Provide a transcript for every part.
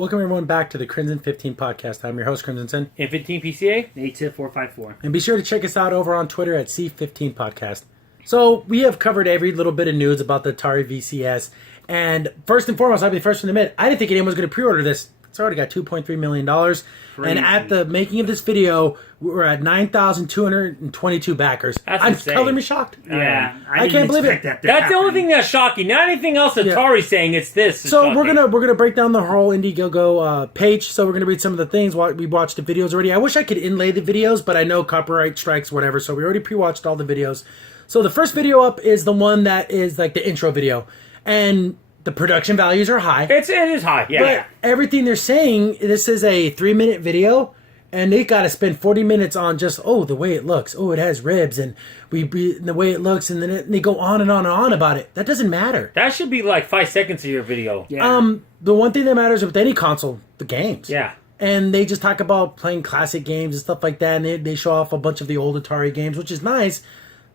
Welcome everyone back to the Crimson 15 podcast. I'm your host, Crimsonson. And 15 PCA? ATIP454. And be sure to check us out over on Twitter at C15 Podcast. So we have covered every little bit of news about the Atari VCS. And first and foremost, I'll be the first one to admit, I didn't think anyone was going to pre-order this. It's already got $2.3 million. Crazy. And at the making of this video, we're at 9,222 backers. That's I'm insane. color me shocked. Yeah, I can't believe it. That's That's the only thing that's shocking. Not anything else Atari's saying. It's this. So shocking. we're gonna break down the whole Indiegogo page. So we're gonna read some of the things. We watched the videos already. I wish I could inlay the videos, but I know copyright strikes, whatever. So we already pre-watched all the videos. So the first video up is the one that is like the intro video, and the production values are high. It is high, yeah. But everything they're saying, this is a 3-minute video, and they got to spend 40 minutes on just, the way it looks. Oh, it has ribs, and the way it looks, and then they go on and on and on about it. That doesn't matter. That should be like 5 seconds of your video. Yeah. The one thing that matters with any console, the games. Yeah. And they just talk about playing classic games and stuff like that, and they show off a bunch of the old Atari games, which is nice.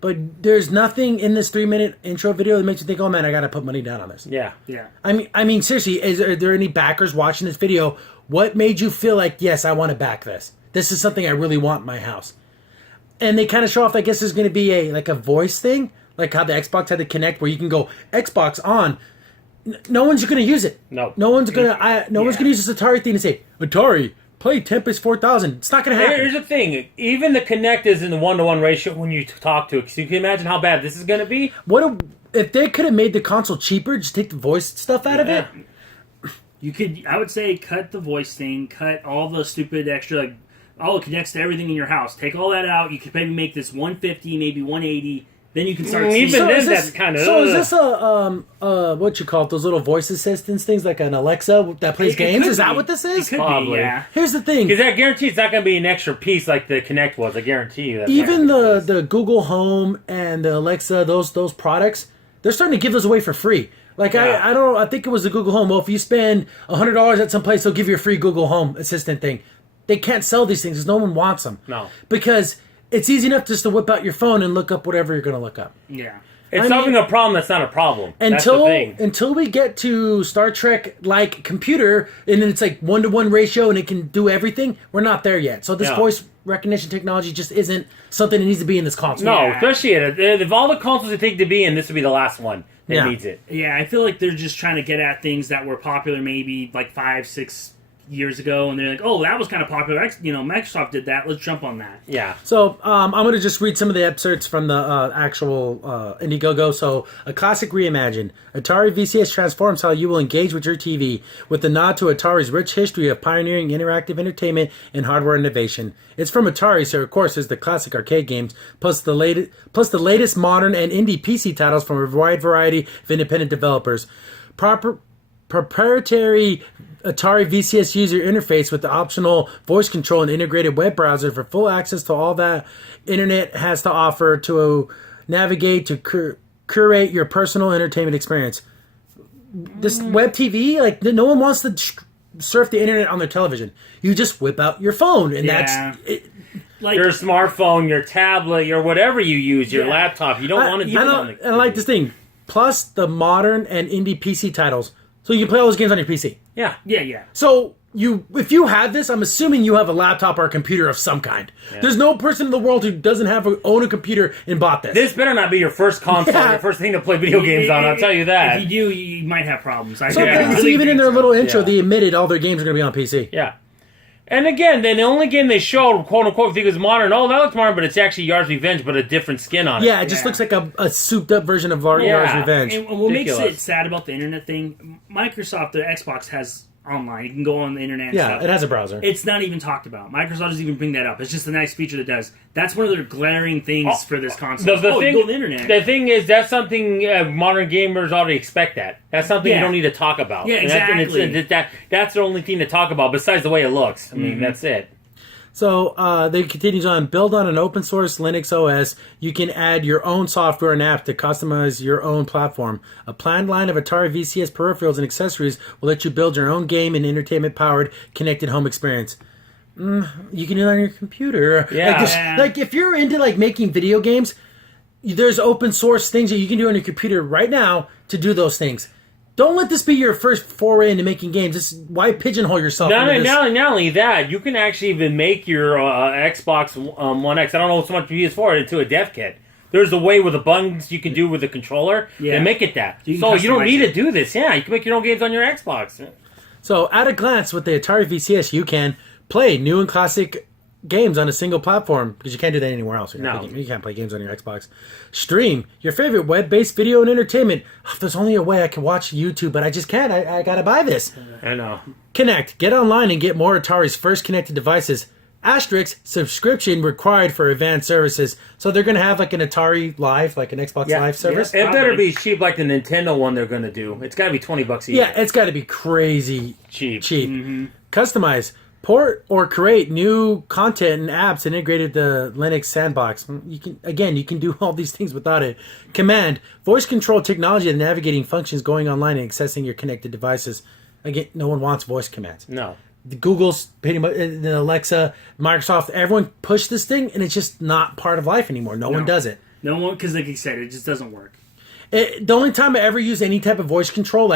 But there's nothing in this 3-minute intro video that makes you think, oh man, I gotta put money down on this. Yeah. Yeah. I mean, seriously, are there any backers watching this video? What made you feel like, yes, I want to back this? This is something I really want in my house. And they kind of show off, I guess there's going to be a voice thing, like how the Xbox had to connect, where you can go Xbox on. No one's going to use it. No. No one's going to use this Atari thing and say, Atari, play Tempest 4000. It's not going to happen. Here's the thing. Even the Kinect is in the 1-to-1 ratio when you talk to it. So you can imagine how bad this is going to be. If they could have made the console cheaper, just take the voice stuff out of it. You could, I would say, cut the voice thing, cut all the stupid extra, like, it connects to everything in your house. Take all that out. You could maybe make this 150, maybe 180. Then you can start seeing... Even then, that's kind of... So is this what you call it, those little voice assistants things, like an Alexa that plays games? Is that what this is? It could Probably. be, yeah. Here's the thing. Because I guarantee it's not going to be an extra piece like the Kinect was. I guarantee you that. Even the Google Home and the Alexa, those products, they're starting to give those away for free. Like, Yeah. I think it was the Google Home. Well, if you spend $100 at some place, they'll give you a free Google Home Assistant thing. They can't sell these things because no one wants them. No. Because it's easy enough just to whip out your phone and look up whatever you're going to look up. Yeah. It's solving a problem that's not a problem. That's the thing. Until we get to Star Trek-like computer, and then it's like 1-to-1 ratio and it can do everything, we're not there yet. So this voice recognition technology just isn't something that needs to be in this console. No, especially if all the consoles they think to be in, this would be the last one that needs it. Yeah, I feel like they're just trying to get at things that were popular maybe like 5-6 years ago, and they're like, oh, that was kind of popular. Microsoft did that. Let's jump on that. Yeah. So I'm going to just read some of the excerpts from the actual Indiegogo. So, a classic reimagined. Atari VCS transforms how you will engage with your TV with a nod to Atari's rich history of pioneering interactive entertainment and hardware innovation. It's from Atari, so of course there's the classic arcade games, plus the latest modern and indie PC titles from a wide variety of independent developers. Proprietary Atari VCS user interface with the optional voice control and integrated web browser for full access to all that internet has to offer to navigate to curate your personal entertainment experience. This web TV, like, no one wants to surf the internet on their television. You just whip out your phone, and that's it. Like Your smartphone, your tablet, your whatever you use, your laptop. You don't want to do it on the I like this thing. Plus the modern and indie PC titles. So you can play all those games on your PC. Yeah. Yeah. So if you have this, I'm assuming you have a laptop or a computer of some kind. Yeah. There's no person in the world who doesn't own a computer and bought this. This better not be your first console, your first thing to play video games on, I'll tell you that. If you do, you might have problems. So even in their little intro, they admitted all their games are going to be on PC. Yeah. And again, then the only game they showed, quote unquote, think was modern. Oh, that looks modern, but it's actually Yard's Revenge, but a different skin on it. Yeah, it just looks like a souped up version of Yard's Revenge. And what makes it sad about the internet thing, Microsoft, their Xbox has online. You can go on the internet and stuff. It has a browser. It's not even talked about. Microsoft doesn't even bring that up. It's just a nice feature that does. That's one of their glaring things for this console. You go on the internet. The thing is, that's something modern gamers already expect that. That's something you don't need to talk about. Yeah, exactly. That's the only thing to talk about besides the way it looks. I mean, that's it. So they continues on, build on an open source Linux OS. You can add your own software and app to customize your own platform. A planned line of Atari VCS peripherals and accessories will let you build your own game and entertainment-powered connected home experience. You can do it on your computer. Yeah. Like if you're into like making video games, there's open source things that you can do on your computer right now to do those things. don't let this be your first foray into making games. Why pigeonhole yourself? Not only that, you can actually even make your Xbox One X, I don't know so much PS4, into a dev kit. There's a way with the buttons you can do with the controller and make it that. So you don't need to do this. Yeah, you can make your own games on your Xbox. So at a glance, with the Atari VCS, you can play new and classic games on a single platform, because you can't do that anywhere else. You can't play games on your Xbox. Stream your favorite web-based video and entertainment. Oh, there's only a way I can watch YouTube, but I just can't. I gotta buy this. I know. Connect. Get online and get more Atari's first connected devices. Asterisk, subscription required for advanced services. So they're going to have like an Atari Live, like an Xbox Live service. It better be cheap like the Nintendo one they're going to do. It's got to be $20 a year. Yeah, it's got to be crazy cheap. Mm-hmm. Customize. Port or create new content and apps integrated the Linux sandbox. You can do all these things without it. Command. Voice control technology and navigating functions going online and accessing your connected devices. Again, no one wants voice commands. No. Google's pretty much, Alexa, Microsoft, everyone pushed this thing, and it's just not part of life anymore. No one does it. No one, because like you said, it just doesn't work. The only time I ever use any type of voice control,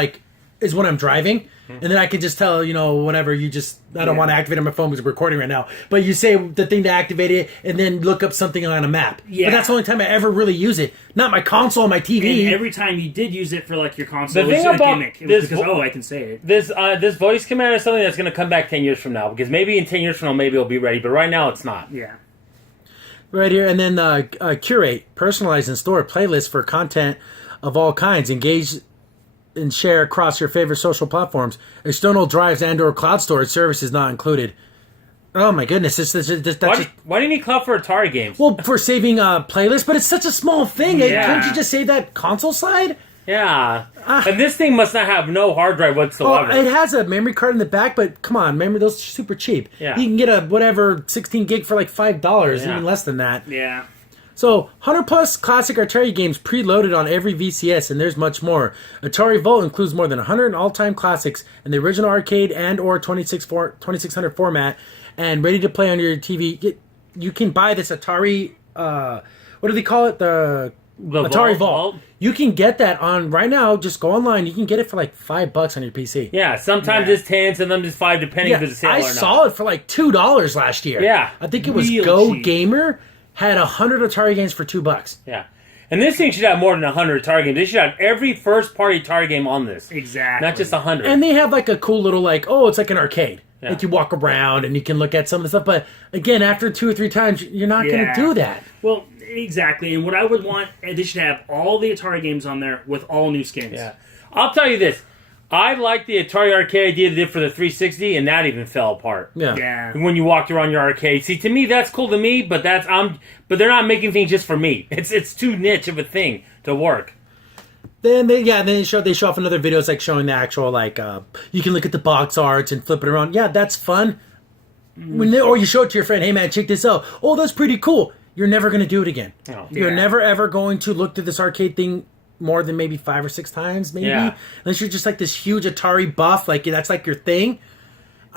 is when I'm driving, and then I can just tell, whatever, I don't want to activate on my phone because we're recording right now, but you say the thing to activate it, and then look up something on a map. Yeah. But that's the only time I ever really use it. Not my console on my TV. And every time you did use it for, your console, it was a gimmick. It was because, I can say it. This voice command is something that's going to come back 10 years from now, because maybe in 10 years from now, maybe it'll be ready, but right now it's not. Yeah. Right here, and then curate, personalize, and store playlists for content of all kinds. Engage and share across your favorite social platforms. External drives and/or cloud storage services not included. Oh my goodness! Why do you need cloud for Atari games? Well, for saving playlists, but it's such a small thing. Yeah. Can't you just save that console side? Yeah. And this thing must not have no hard drive whatsoever. Oh, it has a memory card in the back, but come on, remember those are super cheap. Yeah. You can get a 16 gig for $5, even less than that. Yeah. So, 100 plus classic Atari games preloaded on every VCS, and there's much more. Atari Vault includes more than 100 all-time classics in the original arcade and or 2600 format, and ready to play on your TV. You can buy this Atari, what do they call it? The Atari Vault. You can get that on, right now, just go online, you can get it for $5 on your PC. Yeah, sometimes it's 10, sometimes it's 5, depending if it's a sale or not. I saw it for $2 last year. Yeah. I think it was Go Gamer. Had 100 Atari games for $2. Yeah. And this thing should have more than 100 Atari games. They should have every first-party Atari game on this. Exactly. Not just 100. And they have a cool little, it's like an arcade. Yeah. You walk around and you can look at some of the stuff. But, again, after 2 or 3 times, you're not going to do that. Well, exactly. And what I would want, they should have all the Atari games on there with all new skins. Yeah. I'll tell you this. I like the Atari arcade idea they did for the 360, and that even fell apart. Yeah. When you walked around your arcade, see, to me that's cool to me, but but they're not making things just for me. It's too niche of a thing to work. Then they show off another videos showing the actual you can look at the box arts and flip it around. Yeah, that's fun. Or you show it to your friend. Hey man, check this out. Oh, that's pretty cool. You're never going to do it again. No. You're never ever going to look through this arcade thing more than maybe 5 or 6 times, maybe. Yeah. Unless you're just this huge Atari buff, that's your thing.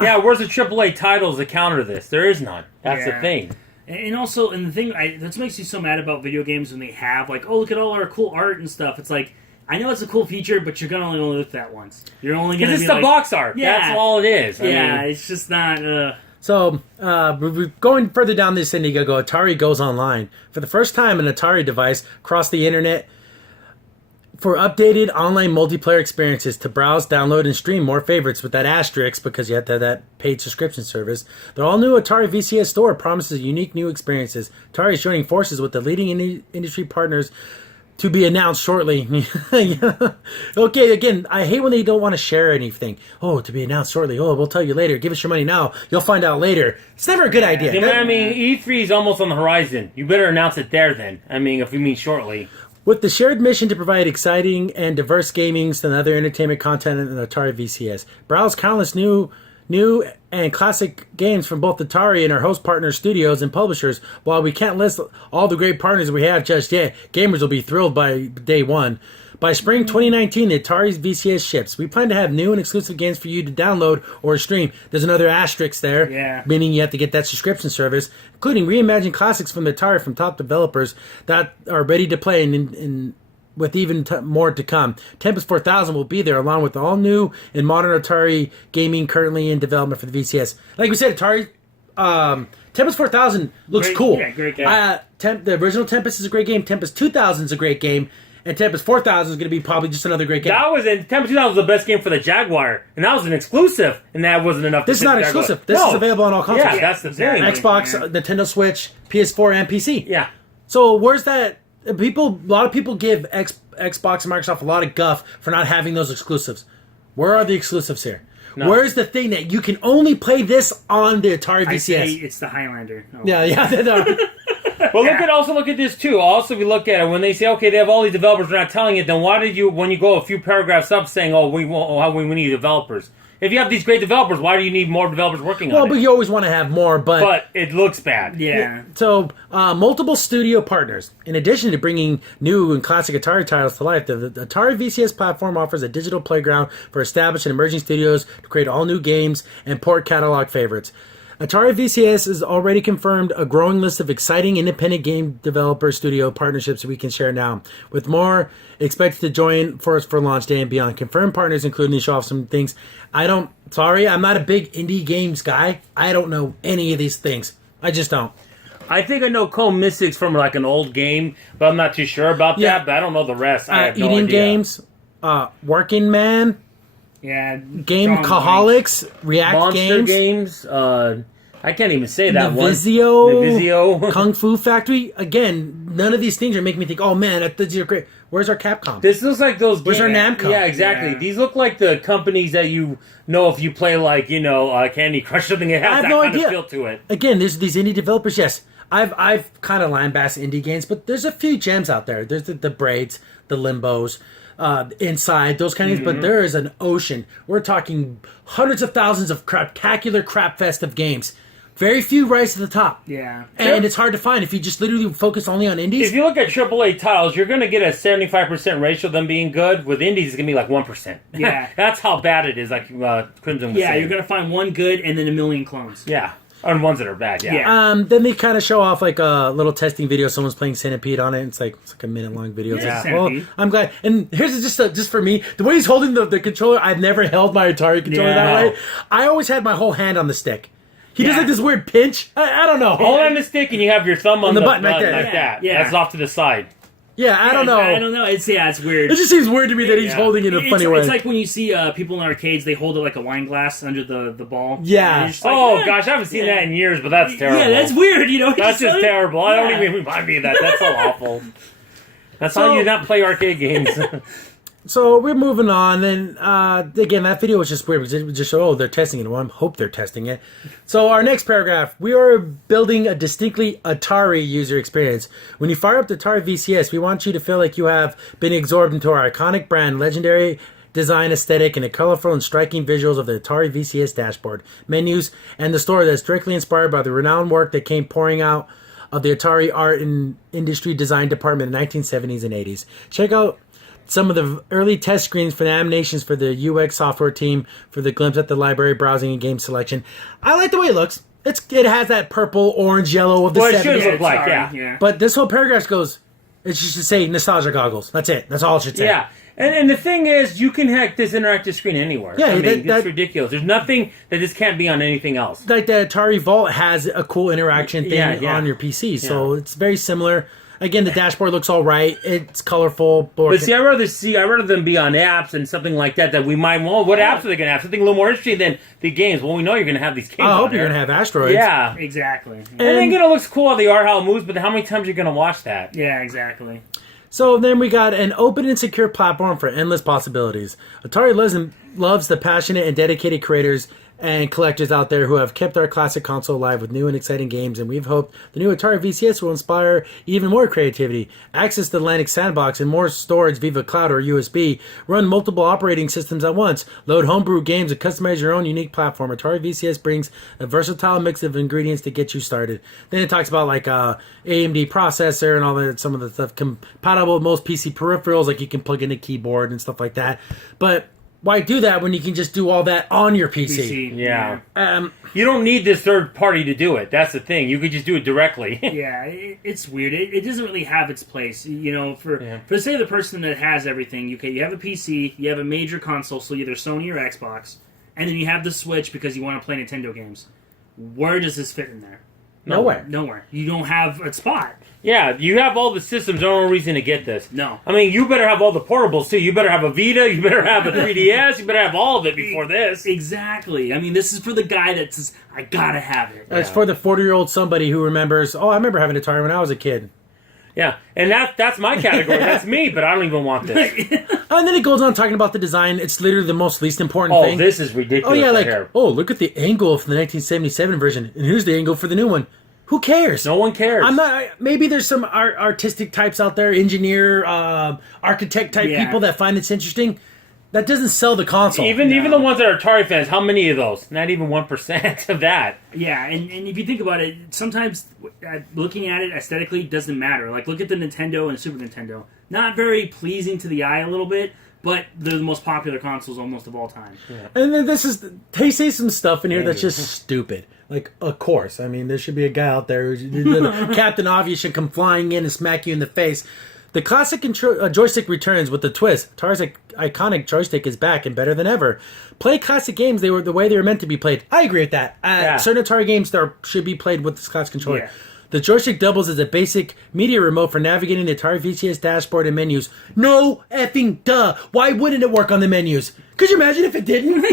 Yeah, where's the AAA titles that counter this? There is none. That's the thing. And also, the thing that makes me so mad about video games when they have look at all our cool art and stuff. It's I know it's a cool feature, but you're gonna only look at that once. You're only gonna because it's the box art. Yeah. That's all it is. I mean, it's just not. So, going further down this Indiegogo, Atari goes online. For the first time, an Atari device crossed the internet for updated online multiplayer experiences to browse, download, and stream more favorites with that asterisk because you have to have that paid subscription service. The all-new Atari VCS store promises unique new experiences. Atari is joining forces with the leading industry partners to be announced shortly. Okay, again, I hate when they don't want to share anything. Oh, to be announced shortly. Oh, we'll tell you later. Give us your money now. You'll find out later. It's never a good idea. E3 is almost on the horizon. You better announce it there then. If you mean shortly. With the shared mission to provide exciting and diverse gaming and other entertainment content in the Atari VCS, browse countless new and classic games from both Atari and our host partner studios and publishers. While we can't list all the great partners we have just yet, gamers will be thrilled by day one. By spring 2019, the Atari VCS ships. We plan to have new and exclusive games for you to download or stream. There's another asterisk there, meaning you have to get that subscription service, including reimagined classics from the Atari from top developers that are ready to play in with even more to come. Tempest 4000 will be there along with all new and modern Atari gaming currently in development for the VCS. Like we said, Atari Tempest 4000 looks cool. Yeah, great game. The original Tempest is a great game. Tempest 2000 is a great game. And Tempest 4000 is going to be probably just another great game. Tempest 2000 was the best game for the Jaguar, and that was an exclusive, and that wasn't enough. This is not exclusive. This is available on all consoles. Yeah, that's the thing. Xbox, Nintendo Switch, PS4, and PC. Yeah. So where's that? A lot of people give Xbox and Microsoft a lot of guff for not having those exclusives. Where are the exclusives here? No. Where's the thing that you can only play this on the Atari VCS? I say it's the Highlander. Oh. Yeah. Well, look at this too. Also, we look at it when they say, okay, they have all these developers, we're not telling it. Then why did you, when you go a few paragraphs up, saying, oh, we need developers? If you have these great developers, why do you need more developers working on it? Well, but you always want to have more, but it looks bad. Yeah. So, multiple studio partners. In addition to bringing new and classic Atari titles to life, the Atari VCS platform offers a digital playground for established and emerging studios to create all new games and port catalog favorites. Atari VCS has already confirmed a growing list of exciting independent game developer studio partnerships we can share now, with more expected to join for us for launch day and beyond. Confirmed partners include, and show off some things. I'm not a big indie games guy. I don't know any of these things. I just don't. I think I know Cone Mystics from like an old game, but I'm not too sure about that, but I don't know the rest. I have no Eating idea. Games, Working Man, Gameaholics, React Monster Games. I can't even say that Navizio, Kung Fu Factory. Again, none of these things are making me think, oh man, these are great. Where's our Capcom? This looks like those games. Where's our Namco? Yeah, exactly. Yeah. These look like the companies that you know if you play like, Candy Crush, something that has that kind of feel to it. Again, there's these indie developers, yes. I've kind of lambasted indie games, but there's a few gems out there. There's the Braids, the Limbos, Inside, those kind of things, but there is an ocean. We're talking hundreds of thousands of craptacular crapfest of games. Very few rise to the top. Yeah. And it's hard to find if you just literally focus only on indies. If you look at AAA titles, you're going to get a 75% ratio of them being good. With indies, it's going to be like 1%. Yeah. That's how bad it is, like Crimson was saying. You're going to find one good and then a million clones. Yeah. And ones that are bad, yeah. Then they kind of show off like a little testing video. Someone's playing Centipede on it. It's like a minute-long video. Well, I'm glad. And here's just for me, the way he's holding the controller, I've never held my Atari controller that way. I always had my whole hand on the stick. He does like this weird pinch. I don't know. Hold on the stick and you have your thumb on the button like that. Yeah. That's off to the side. Yeah, I don't know. I don't know. It's weird. It just seems weird to me that he's holding it in a funny way. It's like when you see people in arcades, they hold it like a wine glass under the ball. Yeah. Like, gosh, I haven't seen that in years, but that's terrible. Yeah, that's weird. That's just terrible. I don't even remind me of that. That's so awful. That's how you not play arcade games. So we're moving on, and again, that video was just weird because it just showed, they're testing it. Well, I hope they're testing it. So our next paragraph, we are building a distinctly Atari user experience. When you fire up the Atari VCS, we want you to feel like you have been absorbed into our iconic brand, legendary design aesthetic, and the colorful and striking visuals of the Atari VCS dashboard, menus, and the store that's directly inspired by the renowned work that came pouring out of the Atari art and industry design department in the 1970s and 80s. Check out some of the early test screens for the animations for the UX software team for the glimpse at the library browsing and game selection. I like the way it looks. It has that purple, orange, yellow of the 70s. It should look like, yeah. But this whole paragraph goes, it should say nostalgia goggles. That's it. That's all it should say. Yeah. And the thing is, you can hack this interactive screen anywhere. Yeah, it's ridiculous. There's nothing that this can't be on anything else. Like the Atari Vault has a cool interaction thing on your PC, so it's very similar. Again, the dashboard looks all right. It's colorful. But see, I'd rather them be on apps and something like that we might want. What apps are they going to have? Something a little more interesting than the games. Well, we know you're going to have these games. I hope you're going to have Asteroids. Yeah. Exactly. And then, it looks cool how the art, how it moves, but how many times are you going to watch that? Yeah, exactly. So then we got an open and secure platform for endless possibilities. Atari loves the passionate and dedicated creators and collectors out there who have kept our classic console alive with new and exciting games, and we've hoped the new Atari VCS will inspire even more creativity. Access the Atlantic Sandbox and more storage via cloud or USB. Run multiple operating systems at once. Load homebrew games and customize your own unique platform. Atari VCS brings a versatile mix of ingredients to get you started. Then it talks about like AMD processor and all that, some of the stuff compatible with most PC peripherals, like you can plug in a keyboard and stuff like that. But why do that when you can just do all that on your PC? Yeah. You don't need this third party to do it. That's the thing. You could just do it directly. Yeah, it's weird. It doesn't really have its place. For say the person that has everything, you have a PC, you have a major console, so either Sony or Xbox, and then you have the Switch because you want to play Nintendo games. Where does this fit in there? Nowhere. You don't have a spot. Yeah, you have all the systems. No reason to get this. No. I mean, you better have all the portables, too. You better have a Vita. You better have a 3DS. You better have all of it before this. Exactly. I mean, this is for the guy that says, I gotta have it. It's for the 40-year-old somebody who remembers, I remember having Atari when I was a kid. Yeah, and that's my category. That's me, but I don't even want this. And then it goes on talking about the design. It's literally the most least important thing. Oh, this is ridiculous. Oh, yeah, like, here. look at the angle for the 1977 version, and here's the angle for the new one. Who cares? No one cares. I'm not. Maybe there's some artistic types out there, engineer, architect type people that find this interesting. That doesn't sell the console. Even the ones that are Atari fans, how many of those? Not even 1% of that. Yeah, and if you think about it, sometimes looking at it aesthetically doesn't matter. Like, look at the Nintendo and Super Nintendo. Not very pleasing to the eye a little bit, but they're the most popular consoles almost of all time. Yeah. And then they say some stuff in here that's just stupid. Like, of course. I mean, there should be a guy out there Captain Obvious should come flying in and smack you in the face. The classic joystick returns with the twist. Atari's iconic joystick is back and better than ever. Play classic games the way they were meant to be played. I agree with that. Certain Atari games should be played with this classic controller. Yeah. The joystick doubles as a basic media remote for navigating the Atari VCS dashboard and menus. No effing duh. Why wouldn't it work on the menus? Could you imagine if it didn't?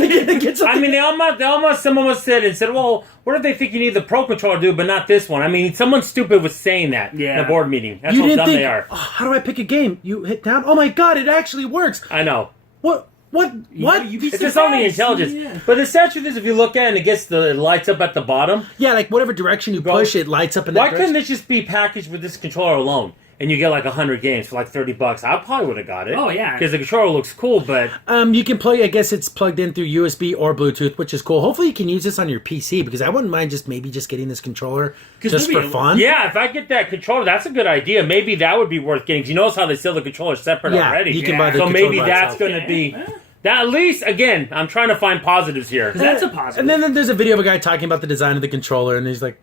I mean, someone was said, well, what if they think you need the Pro Controller to do, but not this one? I mean, someone stupid was saying that in a board meeting. That's how dumb they are. Oh, how do I pick a game? You hit down. Oh my god, it actually works. I know. What? It's just only intelligence. Yeah. But the sad truth is, if you look at it and it lights up at the bottom. Yeah, like whatever direction you push, it lights up in that direction. Why couldn't this just be packaged with this controller alone? And you get like 100 games for like $30. I probably would have got it. Oh, yeah. Because the controller looks cool, but... you can play, I guess it's plugged in through USB or Bluetooth, which is cool. Hopefully you can use this on your PC, because I wouldn't mind just getting this controller just for fun. Yeah, if I get that controller, that's a good idea. Maybe that would be worth getting. You notice how they sell the controller separate already. You can buy the so controller maybe that's going to be... That, at least, again, I'm trying to find positives here. That's a positive. And then there's a video of a guy talking about the design of the controller, and he's like...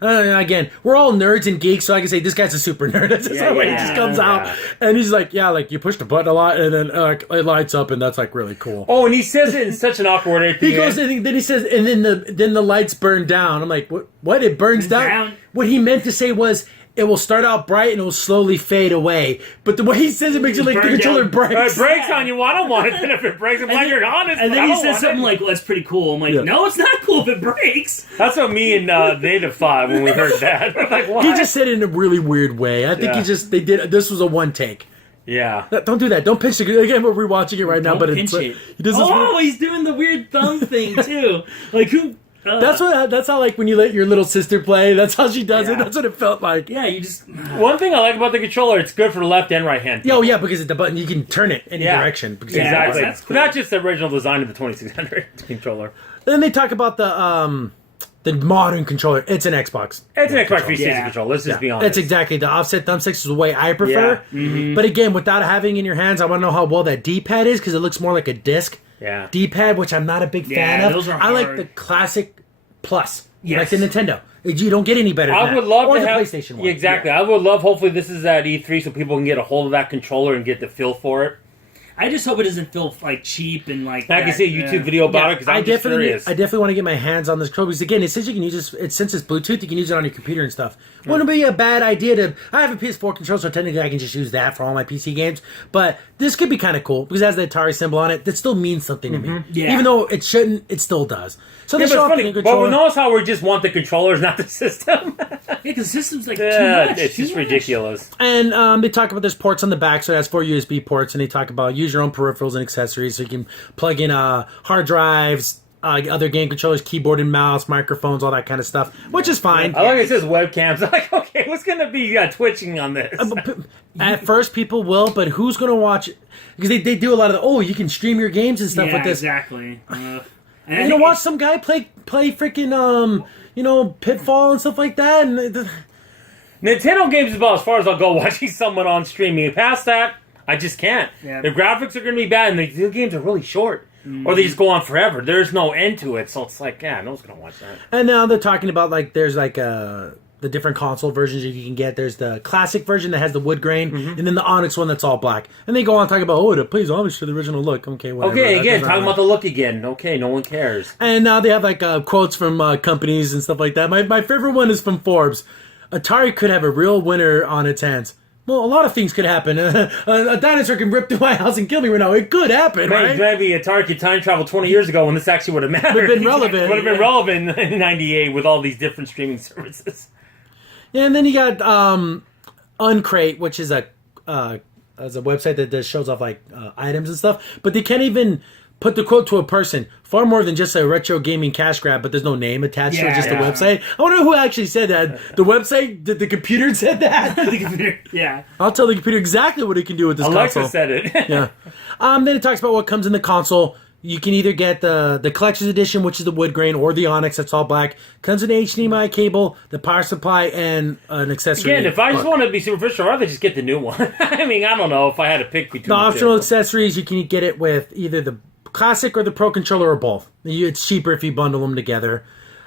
again, we're all nerds and geeks, so I can say this guy's a super nerd. That's just the way he just comes out. And he's like, you push the button a lot, and then it lights up, and that's like really cool. Oh, and he says it in such an awkward way. He goes, and then he says, and then the lights burn down. I'm like, what? It burns down? What he meant to say was, it will start out bright and it will slowly fade away. But the way he says it makes it like the controller breaks. It breaks on you. Well, I don't want it. Then if it breaks, I'm like, you're honest. And then he says something like, well, that's pretty cool. I'm like, no, it's not cool if it breaks. That's what me and Native thought when we heard that. We're like, what? He just said it in a really weird way. I think this was a one take. Yeah. Don't do that. Don't pinch it. Again, we're rewatching it right now, but it's it. He's doing the weird thumb thing too. Like who? That's how like when you let your little sister play. That's how she does it. That's what it felt like. Yeah, you just. One thing I like about the controller, it's good for the left and right hand. Oh yeah, because at the button you can turn it any direction. Exactly. That's cool. Not just the original design of the 2600 controller. Then they talk about the modern controller. It's an Xbox. It's an Xbox 360 controller. Let's just be honest. It's exactly the offset thumbsticks is the way I prefer. Yeah. Mm-hmm. But again, without having it in your hands, I want to know how well that D-pad is because it looks more like a disc. Yeah. D-pad, which I'm not a big fan of. Those are I like the classic plus, like the Nintendo. You don't get any better than that. I would love or to the have PlayStation 1. Exactly. I would love. Hopefully, this is at E3 so people can get a hold of that controller and get the feel for it. I just hope it doesn't feel like cheap and like. I can see a YouTube video about it because I'm just curious. I definitely want to get my hands on this controller because again, it says you can use this. Since it's Bluetooth, you can use it on your computer and stuff. Wouldn't be a bad idea to. I have a PS4 controller, so technically I can just use that for all my PC games. But this could be kind of cool because it has the Atari symbol on it. That still means something to me. Yeah. Even though it shouldn't, it still does. So they show off the controller. But notice how we just want the controllers, not the system. Because the system's like too much. It's just ridiculous. And they talk about there's ports on the back, so it has 4 USB ports, and they talk about use your own peripherals and accessories, so you can plug in hard drives, other game controllers, keyboard and mouse, microphones, all that kind of stuff, which is fine. I like it says webcams. I'm like, okay, what's going to be twitching on this? At first, people will, but who's going to watch it? Because they do a lot of you can stream your games and stuff with this. Exactly. And you're gonna watch some guy play freaking Pitfall and stuff like that. And Nintendo games is about as far as I'll go watching someone on streaming. Past that, I just can't. Yeah. The graphics are going to be bad, and the games are really short. Or they just go on forever. There's no end to it, so it's like, yeah, no one's going to watch that. And now they're talking about, like, there's, like, the different console versions you can get. There's the classic version that has the wood grain, and then the Onyx one that's all black. And they go on talking about, it plays homage to the original look. Okay, whatever. Okay, again, talking about the look again. Okay, no one cares. And now they have, like, quotes from companies and stuff like that. My favorite one is from Forbes. Atari could have a real winner on its hands. Well, a lot of things could happen. A dinosaur can rip through my house and kill me right now. It could happen, right? Maybe Atari could time travel 20 years ago when this actually would have mattered. Would have been relevant. Would have been relevant in 98 with all these different streaming services. Yeah, and then you got Uncrate, which is a website that shows off, like, items and stuff. But they can't even put the quote to a person. Far more than just a retro gaming cash grab, but there's no name attached to it, just a website. I wonder who actually said that. The website? Did the computer said that? The computer, yeah. I'll tell the computer exactly what it can do with this Alexa console. said it. Yeah. Then it talks about what comes in the console. You can either get the collector's edition, which is the wood grain, or the Onyx, that's all black. Comes with an HDMI cable, the power supply, and an accessory. Again, if I just want to be superficial, I'd rather just get the new one. I mean, I don't know if I had to pick between the optional accessories, you can get it with either the Classic or the Pro Controller or both. It's cheaper if you bundle them together.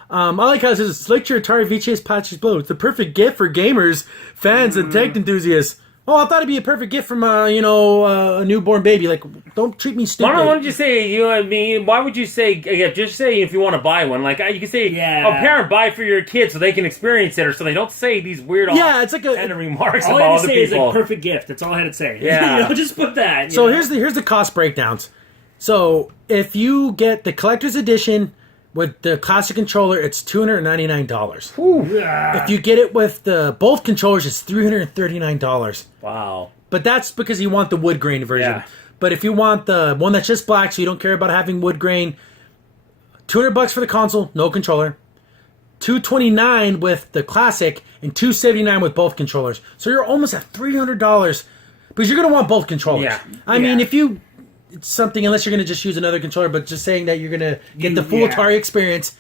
I like how it says, select your Atari VCS Patches Blue. It's the perfect gift for gamers, fans, and tech enthusiasts. Oh, I thought it'd be a perfect gift from a newborn baby. Like, don't treat me stupid. Why don't you say, I mean, why would you say, just say if you want to buy one. Like, you can say, parent, buy for your kids so they can experience it or something. Don't say these weird it's like kind of remarks all about I had other to say people. is a perfect gift. That's all I had to say. Yeah. Just put that. So here's the cost breakdowns. So if you get the collector's edition with the classic controller, it's $299. If you get it with both controllers, it's $339. Wow. But that's because you want the wood grain version. Yeah. But if you want the one that's just black, so you don't care about having wood grain, $200 for the console, no controller. $229 with the classic, and $279 with both controllers. So you're almost at $300 because you're going to want both controllers. Yeah. I mean, if you it's something, unless you're going to just use another controller, but just saying that you're going to get the full Atari experience,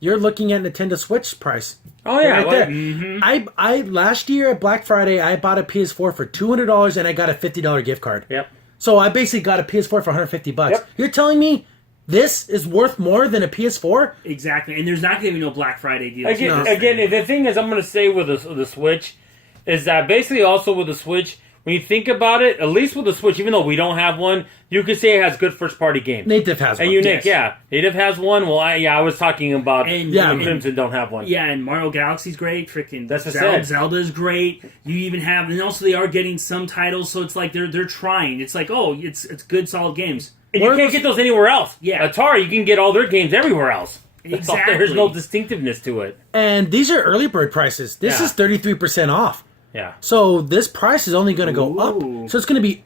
you're looking at Nintendo Switch price. Oh yeah, right there. I last year at Black Friday I bought a PS4 for $200 and I got a $50 gift card. Yep. So I basically got a PS4 for $150. Yep. You're telling me this is worth more than a PS4? Exactly, and there's not going to be no Black Friday deal. Again, the thing is, I'm going to say with the Switch is that basically also with the Switch, when you think about it, at least with the Switch, even though we don't have one, you could say it has good first-party games. Native has one. And Unique, Native has one. Well, I was talking about Crimson don't have one. Yeah, and Mario Galaxy's great. Freaking That's Zelda's great. You even have, and also they are getting some titles, so it's like they're trying. It's like, it's good, solid games. And you can't get those anywhere else. Yeah. Atari, you can get all their games everywhere else. Exactly. There's no distinctiveness to it. And these are early bird prices. This is 33% off. Yeah. So this price is only going to go up. So it's going to be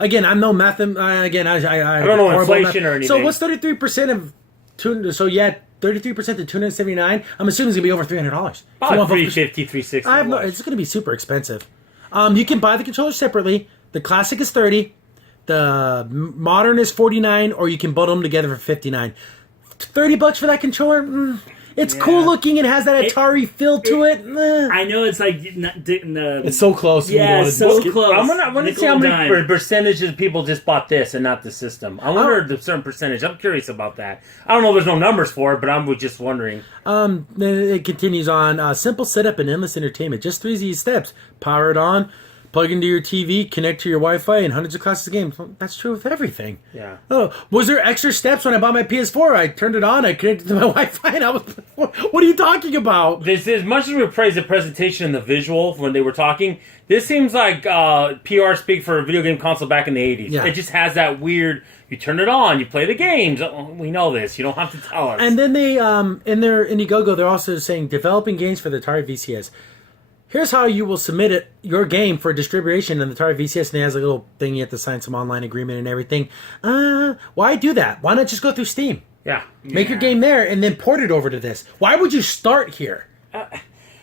again. I'm no math. Again, I don't know inflation or anything. So what's 33% of 33% to $279? I'm assuming it's going to be over $300. About $350, $360. It's going to be super expensive. You can buy the controller separately. The classic is $30. The modern is $49, or you can bundle them together for $59. $30 for that controller. It's cool looking. It has that Atari feel to it. I know it's like it's so close. Yeah, it's so close. I'm gonna see how many percentages of people just bought this and not the system. I wonder the certain percentage. I'm curious about that. I don't know. There's no numbers for it, but I'm just wondering. It continues on. Simple setup and endless entertainment. Just 3 easy steps. Power it on. Plug into your TV, connect to your Wi-Fi, and hundreds of classes of games. Well, that's true with everything. Yeah. Oh, was there extra steps when I bought my PS4? I turned it on, I connected to my Wi-Fi, and I was... What are you talking about? This is, much as we praise the presentation and the visual when they were talking, this seems like PR speak for a video game console back in the 80s. Yeah. It just has that weird... You turn it on, you play the games. We know this. You don't have to tell us. And then they, in their Indiegogo, they're also saying, developing games for the Atari VCS. Here's how you will submit your game for distribution in the Atari VCS, and it has a little thing you have to sign some online agreement and everything. Why do that? Why not just go through Steam? Yeah. Make your game there and then port it over to this. Why would you start here?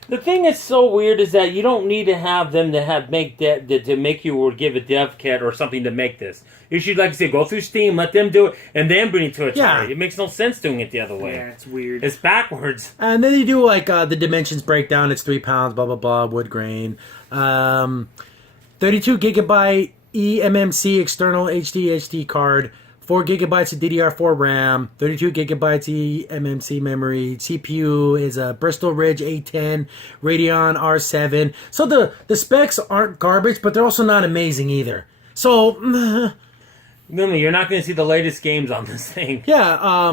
The thing that's so weird is that you don't need to have them to make you or give a dev kit or something to make this. You should, like I say, go through Steam, let them do it, and then bring it to Atari. Yeah. It makes no sense doing it the other way. Yeah, it's weird. It's backwards. And then you do like the dimensions breakdown. It's 3 pounds, blah blah blah, wood grain, 32 gigabyte eMMC external HD card, 4 gigabytes of DDR4 RAM, 32 gigabytes eMMC memory. CPU is a Bristol Ridge A10 Radeon R7. So the specs aren't garbage, but they're also not amazing either. So you're not going to see the latest games on this thing. yeah,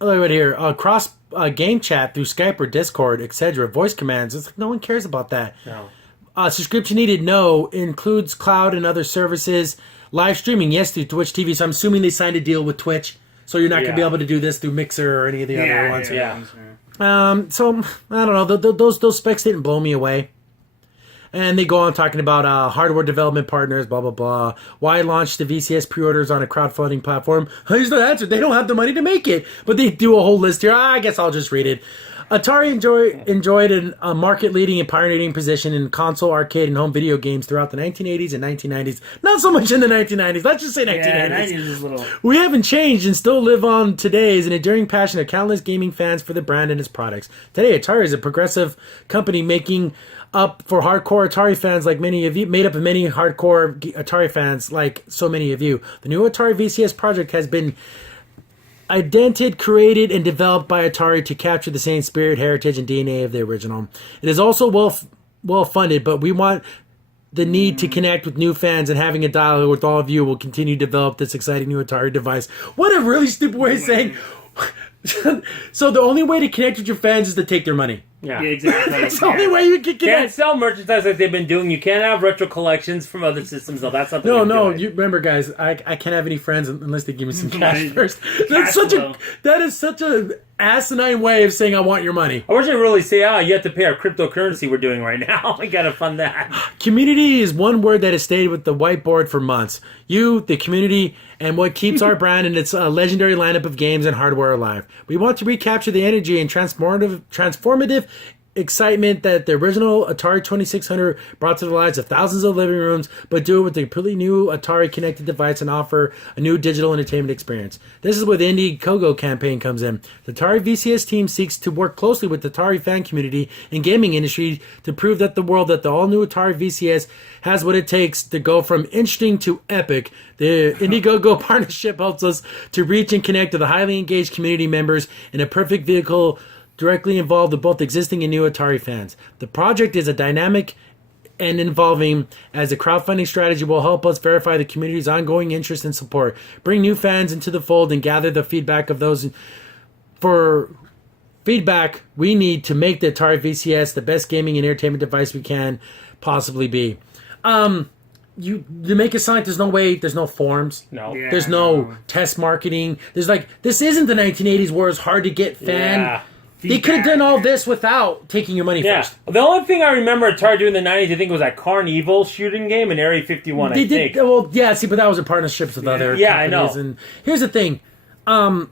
look right here. Cross game chat through Skype or Discord, etc. Voice commands. It's like no one cares about that. No. Subscription needed? No. Includes cloud and other services. Live streaming? Yes, through Twitch TV. So I'm assuming they signed a deal with Twitch. So you're not going to be able to do this through Mixer or any of the other ones. Yeah. So I don't know. Those specs didn't blow me away. And they go on talking about hardware development partners, blah, blah, blah. Why launch the VCS pre-orders on a crowdfunding platform? Here's the answer. They don't have the money to make it. But they do a whole list here. I guess I'll just read it. Atari enjoyed a market-leading and pioneering position in console, arcade, and home video games throughout the 1980s and 1990s. Not so much in the 1990s. Let's just say 1990s. Yeah, 90s is a little... We haven't changed and still live on today as an enduring passion of countless gaming fans for the brand and its products. Today, Atari is a progressive company making up for hardcore Atari fans like many of you, made up of many hardcore Atari fans like so many of you. The new Atari VCS project has been indented, created, and developed by Atari to capture the same spirit, heritage, and DNA of the original. It is also well funded, but we want the need to connect with new fans, and having a dialogue with all of you will continue to develop this exciting new Atari device. What a really stupid way of saying. So the only way to connect with your fans is to take their money. Yeah, exactly. That's the only way you can Can't connect. sell merchandise like they've been doing. You can't have retro collections from other systems. No, that's something. No. You remember, guys. I can't have any friends unless they give me some cash first. That is such a asinine way of saying I want your money. I wish I really say, you have to pay our cryptocurrency we're doing right now. We gotta fund that. Community is one word that has stayed with the whiteboard for months. You, the community, and what keeps our brand and its legendary lineup of games and hardware alive. We want to recapture the energy and transformative excitement that the original Atari 2600 brought to the lives of thousands of living rooms, but do it with a completely new Atari connected device and offer a new digital entertainment experience. This is where the Indiegogo campaign comes in. The Atari VCS team seeks to work closely with the Atari fan community and gaming industry to prove that the world that the all-new Atari VCS has what it takes to go from interesting to epic. The Indiegogo partnership helps us to reach and connect to the highly engaged community members in a perfect vehicle directly involved with both existing and new Atari fans. The project is a dynamic and involving, as the crowdfunding strategy will help us verify the community's ongoing interest and support, bring new fans into the fold, and gather the feedback of those for feedback we need to make the Atari VCS the best gaming and entertainment device we can possibly be. You make a site, there's no way, there's no forms. No. Yeah, there's no test marketing. There's this isn't the 1980s where it's hard to get fan. Yeah. They could have done all this without taking your money first. The only thing I remember Atari doing in the 90s, I think, was that Carnival shooting game in Area 51, They did, well, yeah, see, but that was in partnerships with other companies. I know. And here's the thing. You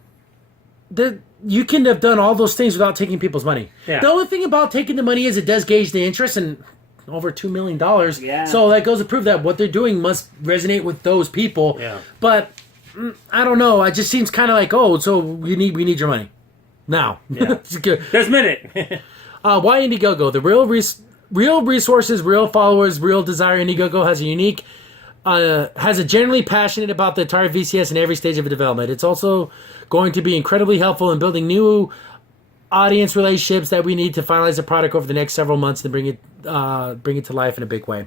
can have done all those things without taking people's money. Yeah. The only thing about taking the money is it does gauge the interest, and over $2 million. Yeah. So that goes to prove that what they're doing must resonate with those people. Yeah. But I don't know. It just seems kind of like, so we need your money. Now. Yeah. It's good. This minute. Why Indiegogo? The real resources, real followers, real desire. Indiegogo has a generally passionate about the Atari VCS in every stage of development. It's also going to be incredibly helpful in building new audience relationships that we need to finalize the product over the next several months to bring it to life in a big way.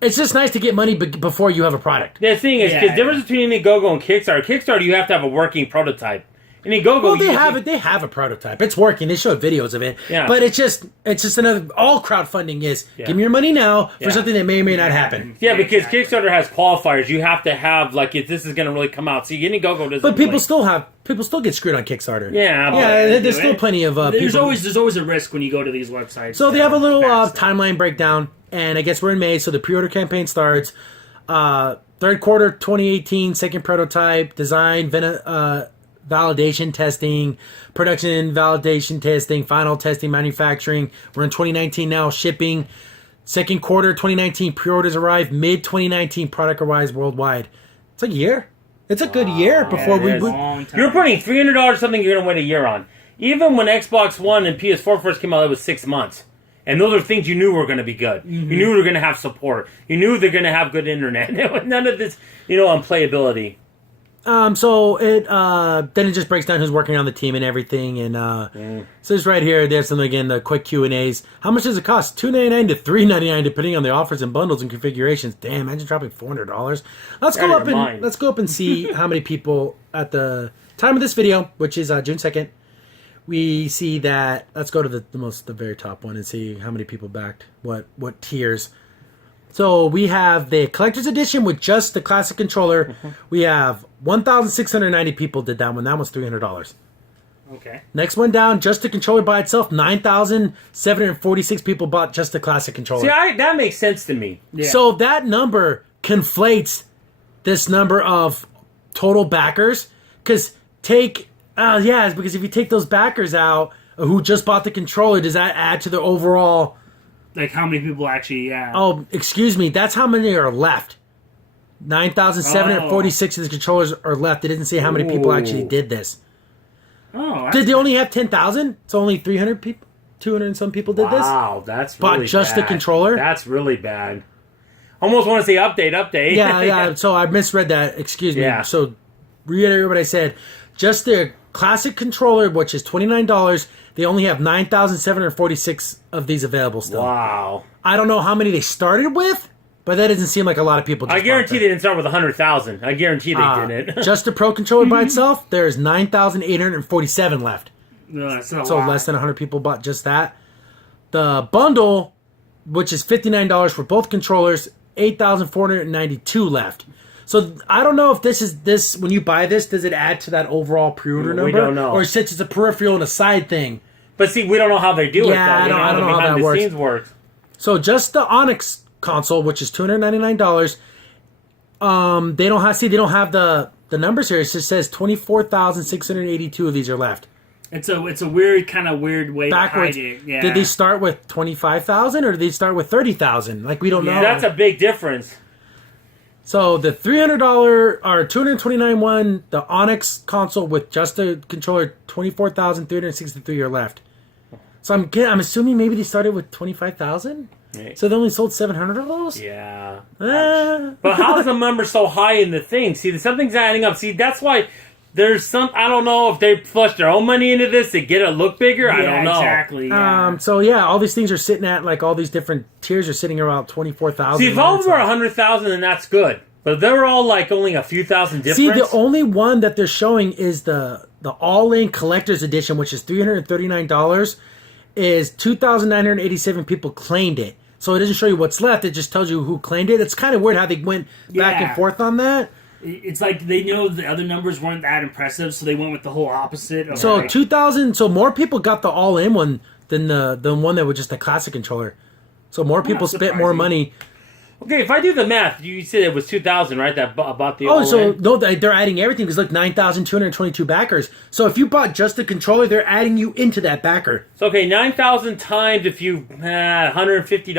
It's just nice to get money before you have a product. The thing is, the difference between Indiegogo and Kickstarter. Kickstarter, you have to have a working prototype. Indiegogo, well, they have a prototype. It's working. They showed videos of it. Yeah. But it's just another. All crowdfunding is give me your money now for something that may or may not happen. Yeah, because Kickstarter has qualifiers. You have to have if this is going to really come out. See, Indiegogo doesn't. But people still get screwed on Kickstarter. Yeah, there's still plenty of. There's always a risk when you go to these websites. So they have a little timeline breakdown, and I guess we're in May, so the pre-order campaign starts. Third quarter 2018, second prototype design. Validation testing, production validation testing, final testing, manufacturing. We're in 2019 now, shipping. Second quarter 2019, pre-orders arrive. Mid 2019, product arrives worldwide. It's a year. It's a good year before we. You're putting $300 something you're going to wait a year on. Even when Xbox One and PS4 first came out, it was 6 months. And those are things you knew were going to be good. You knew were going to have support. You knew they're going to have good internet. None of this, unplayability. So it then it just breaks down who's working on the team and everything, and so it's right here. There's something again, the quick Q&As. How much does it cost? $2.99 to $3.99 depending on the offers and bundles and configurations. Damn, imagine dropping $400. Let's go up and see how many people at the time of this video, which is June 2nd. We see that. Let's go to the very top one and see how many people backed what tiers. So we have the collector's edition with just the classic controller. We have 1,690 people did that one. That one's $300. Okay. Next one down, just the controller by itself. 9,746 people bought just the classic controller. See, that makes sense to me. Yeah. So that number conflates this number of total backers. Because because if you take those backers out who just bought the controller, does that add to the overall? Like how many people actually? Yeah. Oh, excuse me. That's how many are left. 9,746 of the controllers are left. It didn't say how many people actually did this. Oh, did they only have 10,000? So only 300 people, 200 and some people did this. Wow, that's really bought just bad. the controller. That's really bad. Almost want to say update. Yeah. So I misread that. Excuse me. Yeah. So reiterate what I said. Just the classic controller, which is $29. They only have 9,746 of these available still. Wow. I don't know how many they started with, but that doesn't seem like a lot of people. I guarantee they didn't start with 100,000. I guarantee they didn't. Just the Pro controller by itself, there's 9,847 left. No, that's not So a lot. less than 100 people bought just that. The bundle, which is $59 for both controllers, 8,492 left. So I don't know if this when you buy this, does it add to that overall pre-order number? We don't know. Or since it's a peripheral and a side thing. But see, we don't know how they do it. Yeah, Though. I don't know how that works. Scenes works. So just the Onyx console, which is $299. They don't have the numbers here. It just says 24,682 of these are left. It's a weird way Backwards. to hide it. Yeah. Did they start with 25,000 or did they start with 30,000? Like we don't know. That's a big difference. So the $300 or $229 one, the Onyx console with just the controller, 24,363 are left. So I'm assuming maybe they started with 25,000. So they only sold 700 of those. Yeah. But how is the number so high in the thing? See, something's adding up. See, that's why there's some. I don't know if they flush their own money into this to get it look bigger. I don't know. Exactly. Yeah. So yeah, all these things are sitting at like all these different tiers are sitting around 24,000. See, if all of them were 100,000, then that's good. But they're all like only a few thousand difference. See, the only one that they're showing is the all-in collector's edition, which is $339. Is 2,987 people claimed it. So it doesn't show you what's left. It just tells you who claimed it. It's kind of weird how they went back and forth on that. It's like they know the other numbers weren't that impressive, so they went with the whole opposite. Of So like, 2,000. So more people got the all-in one than the one that was just the classic controller. So more people spent more money. Okay, if I do the math, you said it was 2,000, right? That bought the they're adding everything because look, 9,222 backers. So if you bought just the controller, they're adding you into that backer. So okay, 9,000 times if you $150.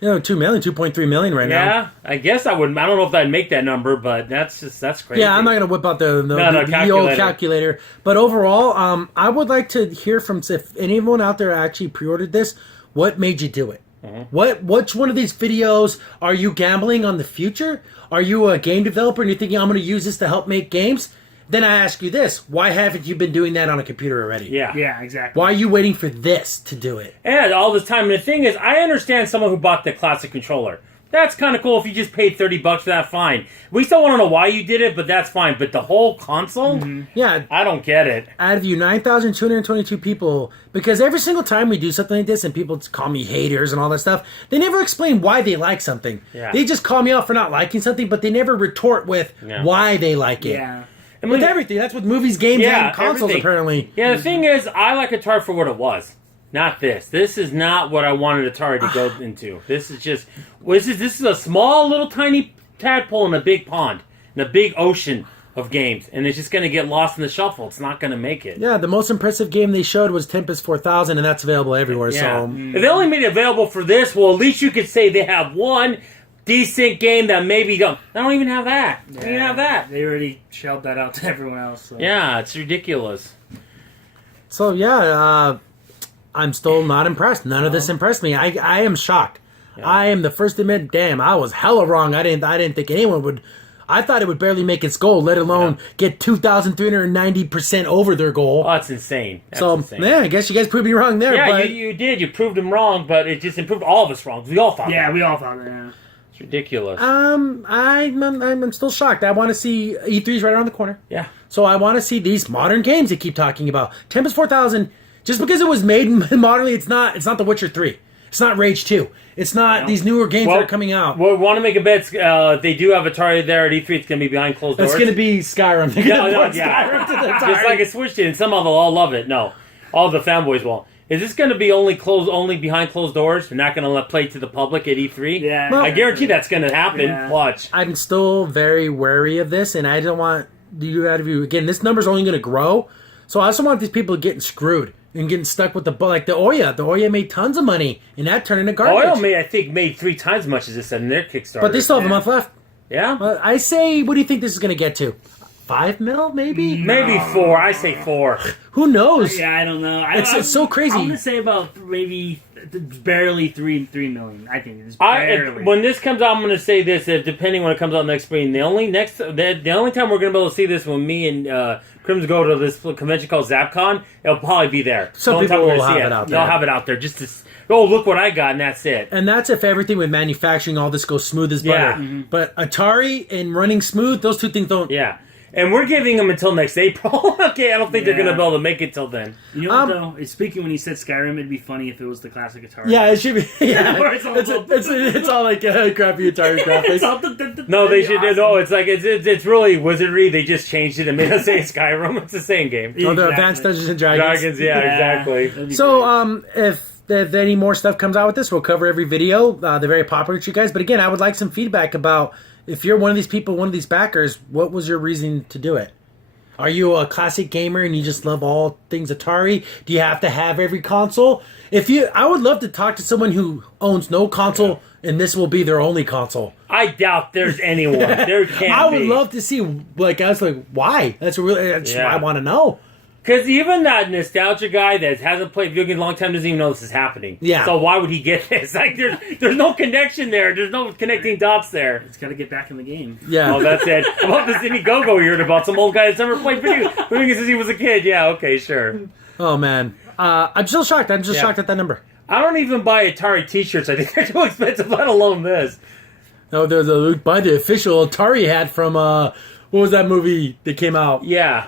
$2.3 million right now. Yeah, I guess I wouldn't. I don't know if I'd make that number, but that's crazy. Yeah, I'm not gonna whip out the old calculator. But overall, I would like to hear from if anyone out there actually pre-ordered this. What made you do it? Which one of these videos are you gambling on the future? Are you a game developer and you're thinking I'm going to use this to help make games? Then I ask you this: why haven't you been doing that on a computer already? Yeah, exactly. Why are you waiting for this to do it? And all this time, and the thing is, I understand someone who bought the classic controller. That's kind of cool. If you just paid $30 for that, fine. We still want to know why you did it, but that's fine. But the whole console? Yeah. I don't get it. Out of you 9,222 people, because every single time we do something like this and people call me haters and all that stuff, they never explain why they like something. Yeah. They just call me out for not liking something, but they never retort with why they like it. Yeah. And with everything. That's with movies, games, and consoles, everything. apparently. Yeah, the thing is, I like Atari for what it was. Not this. This is not what I wanted Atari to go into. This is just... This is a small, little, tiny tadpole in a big pond. In a big ocean of games. And it's just going to get lost in the shuffle. It's not going to make it. Yeah, the most impressive game they showed was Tempest 4000, and that's available everywhere. Yeah. So If they only made it available for this, well, at least you could say they have one decent game that maybe don't... I don't even have that. I don't even have that. They already shelled that out to everyone else. So. Yeah, it's ridiculous. yeah, I'm still not impressed. None of this impressed me. I am shocked. Yeah. I am the first to admit, damn, I was hella wrong. I didn't think anyone would. I thought it would barely make its goal, let alone get 2,390% over their goal. Oh, that's insane. Yeah, I guess you guys proved me wrong there. Yeah, but you did. You proved them wrong, but it just improved all of us wrong. We all thought that. Yeah, we all thought that. Yeah. It's ridiculous. I'm still shocked. I want to see E3's right around the corner. Yeah. So I want to see these modern games they keep talking about. Tempest 4000, just because it was made modernly, it's not The Witcher 3. It's not Rage 2. It's not these newer games that are coming out. Well, we want to make a bet. They do have Atari there at E3. It's going to be behind closed doors. It's going to be Skyrim. Skyrim to the Atari. Just like it switched it, and somehow they'll all love it. No, all the fanboys won't. Is this going to be only behind closed doors? They're not going to let play to the public at E3? Yeah. Well, I guarantee that's going to happen. Yeah. Watch. I'm still very wary of this, and I don't want you out of you. Again, this number's only going to grow, so I also want these people getting screwed and getting stuck with the Ouya. The Ouya made tons of money, and that turned into garbage. Ouya made 3 times as much as this in their Kickstarter. But they still have a month left. Yeah? I say, what do you think this is going to get to? 5 mil, maybe? Maybe 4. I say 4. Who knows? Yeah, I don't know. It's so crazy. I'm going to say about maybe barely 3 million. I think it's barely. When this comes out, I'm going to say this. Depending when it comes out next spring, the only time we're going to be able to see this when me and Crims go to this convention called ZapCon, it'll probably be there. Some people will have it out there. They'll have it out there just to... Oh, look what I got, and that's it. And that's if everything with manufacturing, all this goes smooth as butter. Yeah. Mm-hmm. But Atari and running smooth, those two things don't... Yeah. And we're giving them until next April. Okay, I don't think they're going to be able to make it till then. You know what, though? Speaking when he said Skyrim, it'd be funny if it was the classic Atari. Yeah, it should be. Yeah. it's all like crappy Atari graphics. No, they should. Awesome. No, it's like it's really wizardry. They just changed it and made us say Skyrim. It's the same game. Oh, the Advanced Dungeons and Dragons. Yeah, exactly. So, if any more stuff comes out with this, we'll cover every video. They're very popular to you guys. But again, I would like some feedback about if you're one of these people, one of these backers, what was your reason to do it? Are you a classic gamer and you just love all things Atari? Do you have to have every console? I would love to talk to someone who owns no console and this will be their only console. I doubt there's anyone. There can't be. I would love to see, why? That's what I want to know. Because even that nostalgia guy that hasn't played video games in a long time doesn't even know this is happening. Yeah. So why would he get this? Like, there's no connection there. There's no connecting dots there. It's got to get back in the game. Yeah. Oh, that's it. About this Indiegogo you heard about. Some old guy that's never played video games since he was a kid. Yeah, okay, sure. Oh, man. I'm still shocked. I'm just shocked at that number. I don't even buy Atari t-shirts. I think they're too expensive, let alone this. No, buy the official Atari hat from, what was that movie that came out? Yeah.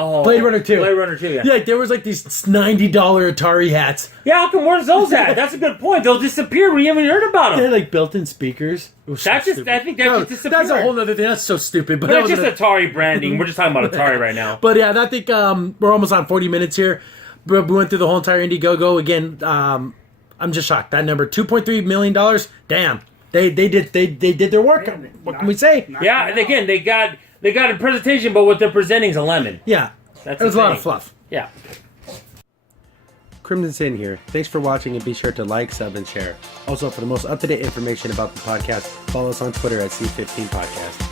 Oh, Blade Runner 2. Blade Runner 2, yeah. Yeah, there was like these $90 Atari hats. Yeah, how come where's those at? That's a good point. They'll disappear. We haven't heard about them. They're like built-in speakers. I think that's just That's a whole other thing. That's so stupid. But that's just Atari branding. We're just talking about Atari right now. But yeah, I think we're almost on 40 minutes here. We went through the whole entire Indiegogo. Again, I'm just shocked. That number, $2.3 million. Damn. They did their work. What can we say? Yeah, and again, they got a presentation, but what they're presenting is a lemon. Yeah. That's it was a lot of fluff. Yeah. Crimson Sin here. Thanks for watching and be sure to like, sub, and share. Also, for the most up-to-date information about the podcast, follow us on Twitter at C15 Podcast.